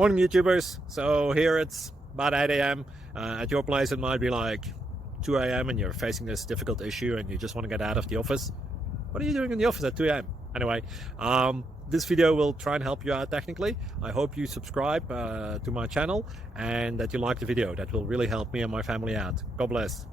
Morning YouTubers. So here it's about 8 a.m. At your place it might be like 2 a.m. and you're facing this difficult issue and you just want to get out of the office. What are you doing in the office at 2 a.m.? Anyway, this video will try and help you out technically. I hope you subscribe to my channel and that you like the video. That will really help me and my family out. God bless.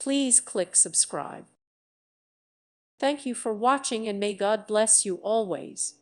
Please click subscribe. Thank you for watching and may God bless you always.